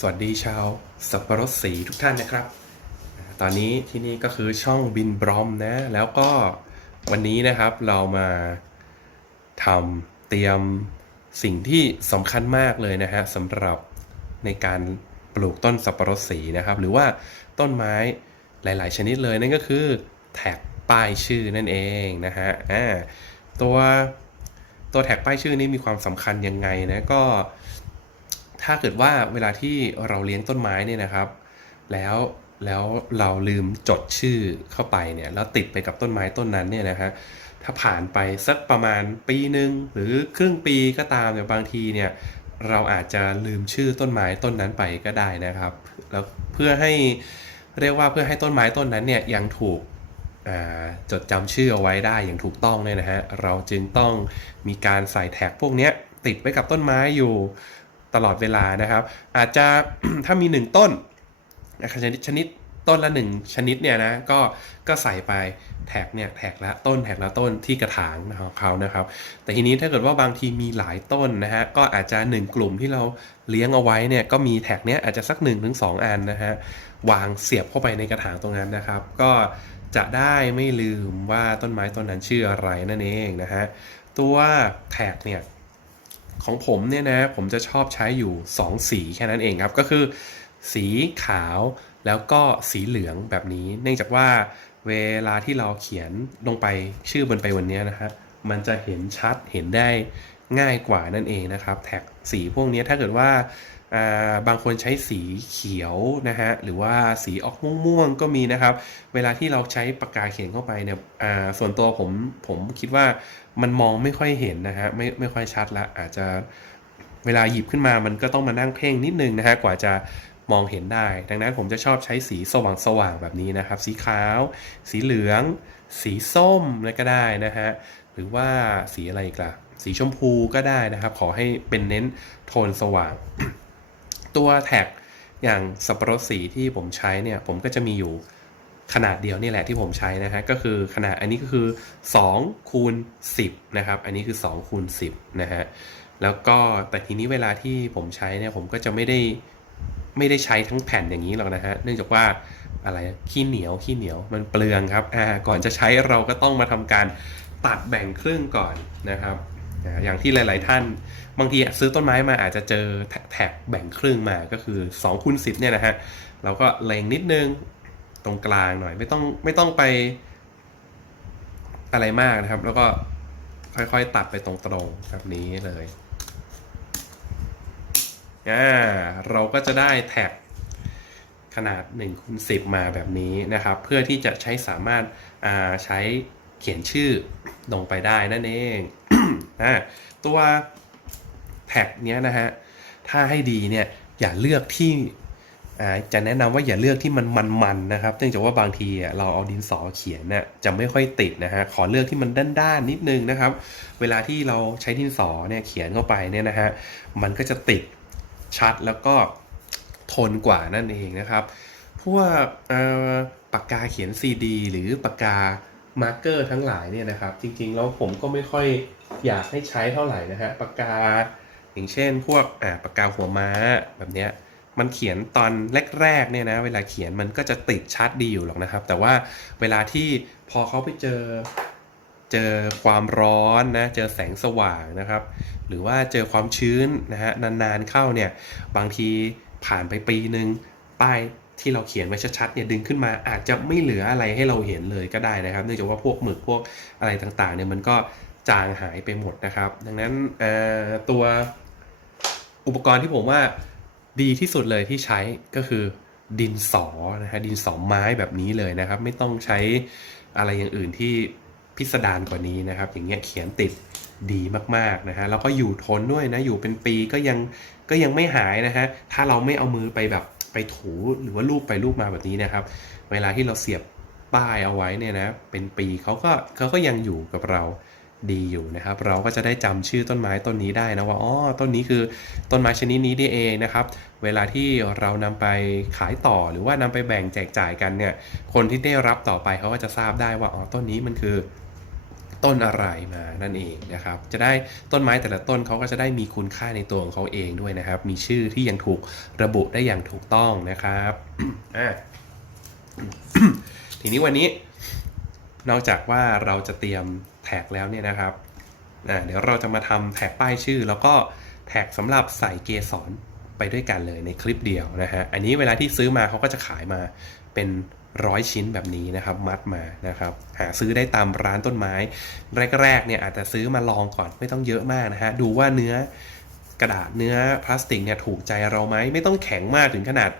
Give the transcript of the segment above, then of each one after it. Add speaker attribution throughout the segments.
Speaker 1: สวัสดีชาวสับปะรดสีทุกท่านนะครับ ตอนนี้ที่นี่ก็คือช่องบินบรอมนะ แล้วก็วันนี้นะครับเรามาทำเตรียมสิ่งที่สำคัญมากเลยนะฮะสำหรับในการปลูกต้นสับปะรดสีนะครับ หรือว่าต้นไม้หลาย ๆ ชนิดเลยนั่นก็คือแท็กป้ายชื่อนั่นเองนะฮะอ่าตัวตัวแท็กป้ายชื่อนี้มีความสำคัญยังไงนะก็ ถ้าเกิดว่าเวลาที่เราเลี้ยงต้นไม้เนี่ยนะครับ แล้วแล้วเราลืมจดชื่อเข้าไปเนี่ยแล้วติดไปกับต้นไม้ต้นนั้นเนี่ยนะฮะถ้าผ่านไปสักประมาณปีหนึ่งหรือครึ่งปีก็ตามเนี่ยบางทีเนี่ยเราอาจจะลืมชื่อต้นไม้ต้นนั้นไปก็ได้นะครับ แล้วเพื่อให้เรียกว่าเพื่อให้ต้นไม้ต้นนั้นเนี่ยยังถูกจดจำชื่อเอาไว้ได้อย่างถูกต้องเนี่ยนะฮะเราจึงต้องมีการใส่แท็กพวกนี้ติดไว้กับต้นไม้อยู่ ตลอดเวลานะครับ อาจจะถ้ามีหนึ่งต้นนะครับชนิดชนิดต้นละหนึ่งชนิดเนี่ยนะก็ก็ใส่ไปแท็กเนี่ยแท็กละต้นแท็กละต้นที่กระถางของเขานะครับ แต่ทีนี้ถ้าเกิดว่าบางทีมีหลายต้นนะฮะก็อาจจะหนึ่งกลุ่มที่เราเลี้ยงเอาไว้เนี่ยก็มีแท็กเนี้ยอาจจะสัก1นถึงสอันนะฮะวางเสียบเข้าไปในกระถางตรงนั้นนะครับ ก็จะได้ไม่ลืมว่าต้นไม้ต้นนั้นชื่ออะไรนั่นเองนะฮะตัวแท็กเนี่ย ของผมเนี่ยนะผมจะชอบใช้อยู่ 2 สีแค่นั้นเองครับ ก็คือ สีขาวแล้วก็สีเหลืองแบบนี้ เนื่องจากว่าเวลาที่เราเขียนลงไปชื่อบนไปวันนี้นะฮะมันจะเห็นชัดเห็นได้ง่ายกว่านั่นเองนะครับ แท็ก สีพวกนี้ถ้าเกิดว่าบางคนใช้สีเขียวนะฮะหรือว่าสีออกม่วงๆก็มีนะครับ เวลาที่เราใช้ปากกาเขียนเข้าไปเนี่ยส่วนตัวผมผมคิดว่ามันมองไม่ค่อยเห็นนะฮะไม่ไม่ค่อยชัดละอาจจะเวลาหยิบขึ้นมามันก็ต้องมานั่งเพ่งนิดนึงนะฮะกว่าจะมองเห็นได้ ดังนั้นผมจะชอบใช้สีสว่างสว่างๆแบบนี้นะครับ สีขาว สีเหลือง สีส้มอะไรก็ได้นะฮะหรือว่าสีอะไรกล่ะ สีชมพูก็ได้นะครับ ขอให้เป็นเน้นโทนสว่าง ตัวแท็กอย่างสับปะรดสีที่ผมใช้เนี่ยผมก็จะมีอยู่ขนาดเดียวนี่แหละที่ผมใช้นะฮะก็คือขนาดอันนี้ก็คือ2คูณ10นะครับอันนี้คือ2คูณ10นะฮะแล้วก็แต่ทีนี้เวลาที่ผมใช้เนี่ยผมก็จะไม่ได้ไม่ได้ใช้ทั้งแผ่นอย่างนี้หรอกนะฮะเนื่องจากว่าอะไรขี้เหนียวขี้เหนียวมันเปลืองครับอ่าก่อนจะใช้เราก็ต้องมาทำการตัดแบ่งครึ่งก่อนนะครับ อ่าอย่างที่หลาย ๆ ท่านบางทีซื้อต้นไม้มาอาจจะเจอแท็กแบ่งครึ่งมาก็คือ2คูณ10เนี่ยนะฮะเราก็เล็งนิดนึงตรงกลางหน่อย ไม่ต้องไม่ต้องไปอะไรมากนะครับ แล้วก็ค่อย ๆ ตัดไปตรงๆแบบนี้เลยอ่าเราก็จะได้แท็กขนาด1คูณ10 มาแบบนี้นะครับ เพื่อที่จะใช้สามารถาใช้เขียนชื่อลงไปได้นั่นเอง ตัวแท็กเนี้ยนะฮะ ถ้าให้ดีเนี่ยอย่าเลือกที่จะแนะนำว่าอย่าเลือกที่มันมันๆนะครับ เนื่องจากว่าบางทีเราเอาดินสอเขียนเนี่ยจะไม่ค่อยติดนะฮะ ขอเลือกที่มันด้านๆนิดนึงนะครับ เวลาที่เราใช้ดินสอเนี่ยเขียนเข้าไปเนี่ยนะฮะ มันก็จะติดชัดแล้วก็ทนกว่านั่นเองนะครับ พวกปากกาเขียน CD หรือปากกา มาร์กเกอร์ทั้งหลายเนี่ยนะครับ จริงๆ แล้วผมก็ไม่ค่อยอยากให้ใช้เท่าไหร่นะฮะปากกา อย่างเช่น พวกอ่าปากกาหัวม้าแบบเนี้ยมันเขียนตอนแรกๆเนี่ยนะเวลาเขียนมันก็จะติดชัดดีอยู่หรอกนะครับ แต่ว่าเวลาที่พอเขาไปเจอเจอความร้อนนะเจอแสงสว่างนะครับ หรือว่าเจอความชื้นนะฮะนานๆเข้าเนี่ยบางทีผ่านไปปีหนึ่งป้าย ที่เราเขียนไว้ชัดๆเนี่ยดึงขึ้นมาอาจจะไม่เหลืออะไรให้เราเห็นเลยก็ได้นะครับ เนื่องจากว่าพวกหมึกพวกอะไรต่างๆเนี่ยมันก็จางหายไปหมดนะครับ ดังนั้นเอ่อตัวอุปกรณ์ที่ผมว่าดีที่สุดเลยที่ใช้ก็คือดินสอนะฮะดินสอไม้แบบนี้เลยนะครับ ไม่ต้องใช้อะไรอย่างอื่นที่พิสดารกว่านี้นะครับ อย่างเงี้ยเขียนติดดีมากๆนะฮะแล้วก็อยู่ทนด้วยนะอยู่เป็นปีก็ยังก็ยังไม่หายนะฮะถ้าเราไม่เอามือไปแบบ ถูหรือว่าลูบไปลูบมาแบบนี้นะครับ เวลาที่เราเสียบป้ายเอาไว้เนี่ยนะเป็นปีเขาก็เขาก็ยังอยู่กับเราดีอยู่นะครับ เราก็จะได้จำชื่อต้นไม้ต้นนี้ได้นะว่าอ๋อต้นนี้คือต้นไม้ชนิดนี้นี่เองนะครับ เวลาที่เรานำไปขายต่อหรือว่านำไปแบ่งแจกจ่ายกันเนี่ย คนที่ได้รับต่อไปเขาก็จะทราบได้ว่าอ๋อต้นนี้มันคือ ต้นอะไรมานั่นเองนะครับ จะได้ต้นไม้แต่ละต้นเขาก็จะได้มีคุณค่าในตัวของเขาเองด้วยนะครับ มีชื่อที่ยังถูกระบุได้อย่างถูกต้องนะครับอะทีนี้วันนี้ นอกจากว่าเราจะเตรียมแท็กแล้วเนี่ยนะครับอะเดี๋ยวเราจะมาทำแท็กป้ายชื่อ แล้วก็แท็กสำหรับใส่เกสรไปด้วยกันเลยในคลิปเดียวนะฮะ อันนี้เวลาที่ซื้อมาเขาก็จะขายมาเป็น ร้อยชิ้นแบบนี้นะครับ มัดมานะครับ หาซื้อได้ตามร้านต้นไม้ แรกๆเนี่ยอาจจะซื้อมาลองก่อนไม่ต้องเยอะมากนะฮะ ดูว่าเนื้อกระดาษเนื้อพลาสติกเนี่ยถูกใจเราไหม ไม่ต้องแข็งมากถึงขนาด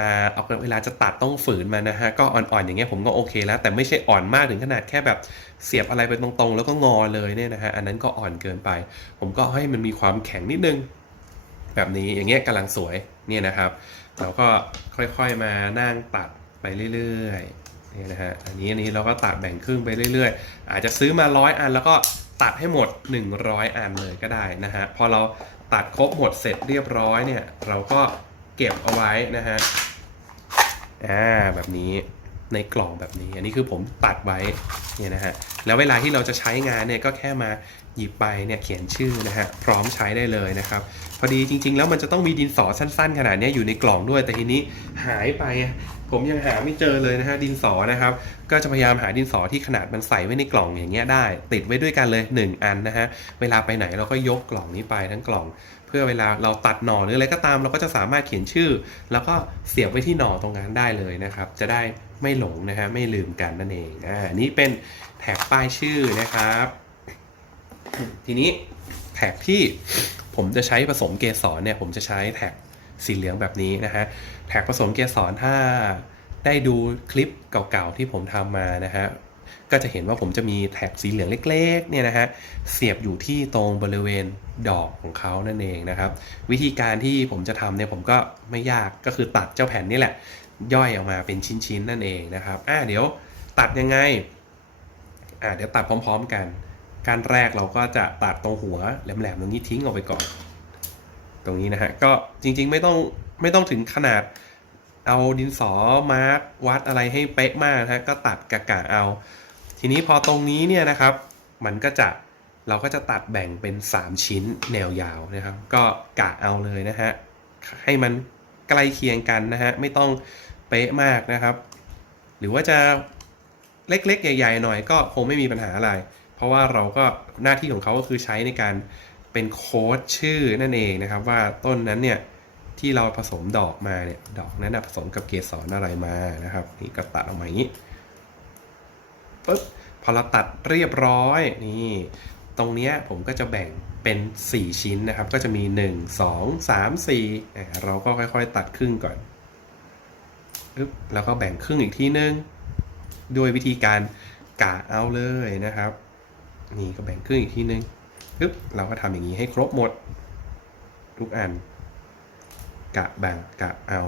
Speaker 1: อ่าเอาเวลาจะตัดต้องฝืนมันนะฮะ ก็อ่อนๆ อย่างเงี้ยผมก็โอเคแล้ว แต่ไม่ใช่อ่อนมากถึงขนาดแค่แบบเสียบอะไรไปตรงๆ แล้วก็งอเลยเนี่ยนะฮะ อันนั้นก็อ่อนเกินไป ผมก็ให้มันมีความแข็งนิดนึง แบบนี้อย่างเงี้ยกำลังสวยเนี่ยนะครับเราก็ค่อยๆมานั่งตัด ไปเรื่อยๆเนี่ยนะฮะอันนี้อันนี้เราก็ตัดแบ่งครึ่งไปเรื่อยๆ อาจจะซื้อมาร้อยอันแล้วก็ตัดให้หมด 100 อันเลยก็ได้นะฮะพอเราตัดครบหมดเสร็จเรียบร้อยเนี่ยเราก็เก็บเอาไว้นะฮะอ่าแบบนี้ในกล่องแบบนี้ อันนี้คือผมตัดไว้เนี่ยนะฮะแล้วเวลาที่เราจะใช้งานเนี่ยก็แค่มาหยิบไปเนี่ยเขียนชื่อนะฮะพร้อมใช้ได้เลยนะครับ พอดีจริง ๆ แล้วมันจะต้องมีดินสอสั้น ๆ ขนาดนี้อยู่ในกล่องด้วย แต่ทีนี้หายไปผมยังหาไม่เจอเลยนะฮะดินสอนะครับ ก็จะพยายามหาดินสอที่ขนาดมันใส่ไว้ในกล่องอย่างเงี้ยได้ ติดไว้ด้วยกันเลย 1 อันนะฮะเวลาไปไหนเราก็ยกกล่องนี้ไปทั้งกล่อง เพื่อเวลาเราตัดหน่อหรืออะไรก็ตามเราก็จะสามารถเขียนชื่อ แล้วก็เสียบไว้ที่หน่อตรงนั้นได้เลยนะครับ จะได้ไม่หลงนะฮะไม่ลืมกันนั่นเองอ่านี่เป็นแท็กป้ายชื่อนะครับ ทีนี้แท็กที่ ผมจะใช้ผสมเกสรเนี่ยผมจะใช้แท็กสีเหลืองแบบนี้นะฮะแท็กผสมเกสรถ้าได้ดูคลิปเก่าๆที่ผมทำมานะฮะก็จะเห็นว่าผมจะมีแท็กสีเหลืองเล็กๆเนี่ยนะฮะเสียบอยู่ที่ตรงบริเวณดอกของเขานั่นเองนะครับ วิธีการที่ผมจะทำเนี่ยผมก็ไม่ยากก็คือตัดเจ้าแผ่นนี่แหละ ย่อยออกมาเป็นชิ้นๆนั่นเองนะครับอ่าเดี๋ยวตัดยังไงอ่าเดี๋ยวตัดพร้อม ๆ กัน การแรกเราก็จะตัดตรงหัวแหลมๆตรงนี้ทิ้งออกไปก่อน ตรงนี้นะฮะก็จริงๆไม่ต้องไม่ต้องถึงขนาดเอาดินสอมาร์กวัดอะไรให้เป๊ะมากนะฮะก็ตัดกะกะเอา ทีนี้พอตรงนี้เนี่ยนะครับ มันก็จะเราก็จะตัดแบ่งเป็น 3 ชิ้นแนวยาวนะครับ ก็กะเอาเลยนะฮะให้มันใกล้เคียงกันนะฮะไม่ต้องเป๊ะมากนะครับ หรือว่าจะเล็กๆ ใหญ่ ๆ หน่อยก็คงไม่มีปัญหาอะไร เพราะว่าเราก็หน้าที่ของเขาก็คือใช้ในการเป็นโค้ดชื่อนั่นเองนะครับ ว่าต้นนั้นเนี่ยที่เราผสมดอกมาเนี่ยดอกนั้นผสมกับเกสรอะไรมานะครับ นี่ก็ตัดออกมาอย่างนี้ปุ๊บพอเราตัดเรียบร้อยนี่ตรงเนี้ยผมก็จะแบ่งเป็น 4 ชิ้นนะครับ ก็จะมี 1 2 3 4อ่เราก็ค่อยๆ ตัดครึ่งก่อนปึ๊บแล้วก็แบ่งครึ่งอีกทีนึง ด้วยวิธีการกะเอาเลยนะครับ นี่ก็แบ่งครึ่งอีกทีนึงปึ๊บเราก็ทำอย่างนี้ให้ครบหมด ทุกอัน กะแบ่งกะเอา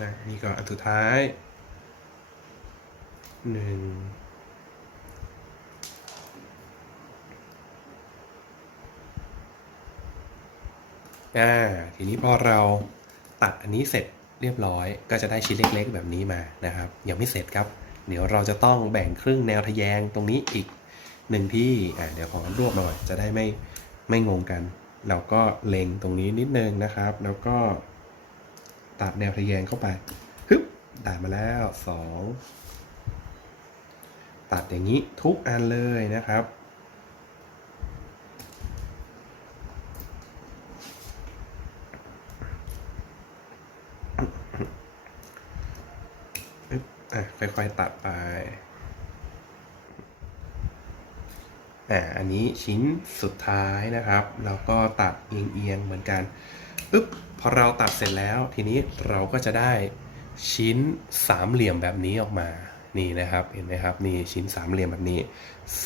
Speaker 1: น,นี่ก็อันสุดท้ายหนึ่งอ่า ทีนี้พอเราตัดอันนี้เสร็จ เรียบร้อย ก็จะได้ชิ้นเล็กๆ แบบนี้มานะครับ ยังไม่เสร็จครับ เดี๋ยวเราจะต้องแบ่งครึ่งแนวทะแยงตรงนี้อีกหนึ่งที่อ่าเดี๋ยวขอรวบหน่อย จะได้ไม่ไม่งงกัน เราก็เล็งตรงนี้นิดนึงนะครับ แล้วก็ตัดแนวทะแยงเข้าไปฮึบได้มาแล้วสองตัดอย่างนี้ทุกอันเลยนะครับ อะค่อยๆตัดไปอ่าอันนี้ชิ้นสุดท้ายนะครับแล้วก็ตัดเอียงๆเหมือนกันปึ๊บพอเราตัดเสร็จแล้ว ทีนี้เราก็จะได้ชิ้นสามเหลี่ยมแบบนี้ออกมานี่นะครับเห็นไหมครับนี่ชิ้นสามเหลี่ยมแบบนี้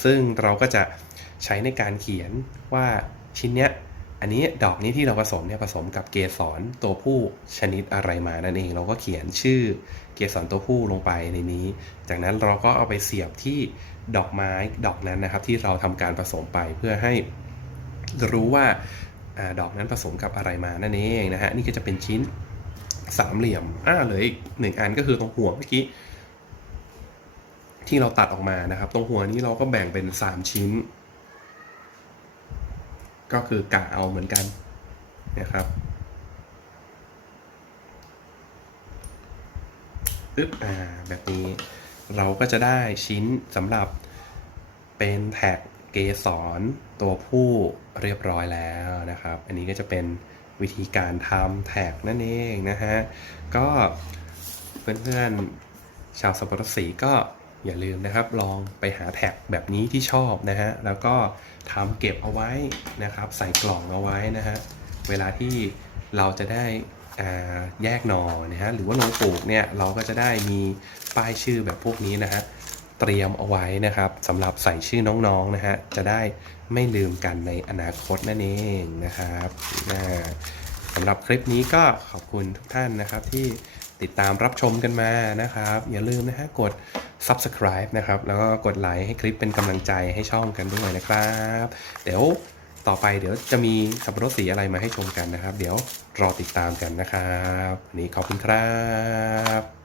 Speaker 1: ซึ่งเราก็จะใช้ในการเขียนว่าชิ้นเนี้ย อันนี้ดอกนี้ที่เราผสมเนี่ยผสมกับเกสรตัวผู้ชนิดอะไรมานั่นเอง เราก็เขียนชื่อเกสรตัวผู้ลงไปในนี้ จากนั้นเราก็เอาไปเสียบที่ดอกไม้ดอกนั้นนะครับ ที่เราทำการผสมไปเพื่อให้รู้ว่าอดอกนั้นผสมกับอะไรมานั่นเองนะฮะนี่ก็จะเป็นชิ้นสามเหลี่ยมอ่าเหลืออีกหนึ่งอันก็คือตรงหัวเมื่อกี้ที่เราตัดออกมานะครับ ตรงหัวนี้เราก็แบ่งเป็นสามชิ้น ก็คือกะเอาเหมือนกันนะครับอึ๊บอ่าแบบนี้เราก็จะได้ชิ้นสำหรับเป็นแท็กเกสรตัวผู้เรียบร้อยแล้วนะครับ อันนี้ก็จะเป็นวิธีการทำแท็กนั่นเองนะฮะ ก็เพื่อนๆชาวสับปะรดสีก็ อย่าลืมนะครับลองไปหาแท็กแบบนี้ที่ชอบนะฮะแล้วก็ทำเก็บเอาไว้นะครับ ใส่กล่องเอาไว้นะฮะเวลาที่เราจะได้แยกหน่อนะฮะหรือว่าลงปลูกเนี่ยเราก็จะได้มีป้ายชื่อแบบพวกนี้นะฮะเตรียมเอาไว้นะครับสำหรับใส่ชื่อน้องๆนะฮะจะได้ไม่ลืมกันในอนาคตนั่นเองนะครับสำหรับคลิปนี้ก็ขอบคุณทุกท่านนะครับที่ ติดตามรับชมกันมานะครับ อย่าลืมนะฮะกด subscribe นะครับ แล้วก็กดไลค์ให้คลิปเป็นกำลังใจให้ช่องกันด้วยนะครับ เดี๋ยวต่อไปเดี๋ยวจะมีสับปะรดสีอะไรมาให้ชมกันนะครับ เดี๋ยวรอติดตามกันนะครับวันนี้ขอบคุณครับ